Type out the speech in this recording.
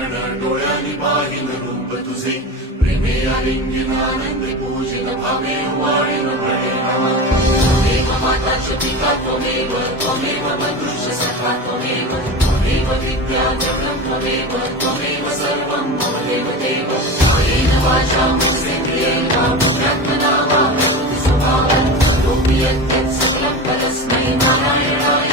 चरण डोळ्यांनी पाहिन रूप तुझे प्रेमे आलिंगन आनंद पूजन भावे वाळीन प्रणय त्वमेव माताच पिता त्वमेव त्वमेव बंधुश्च सखा त्वमेव त्वमेव विद्या जगं त्वमेव त्वमेव सर्वं मम देवदेव कायेन वाचा मनसेन्द्रियेण बुद्ध्यात्मना वा प्रकृतिस्वभावात् करोमि यत् सकलं परस्मै नारायणाय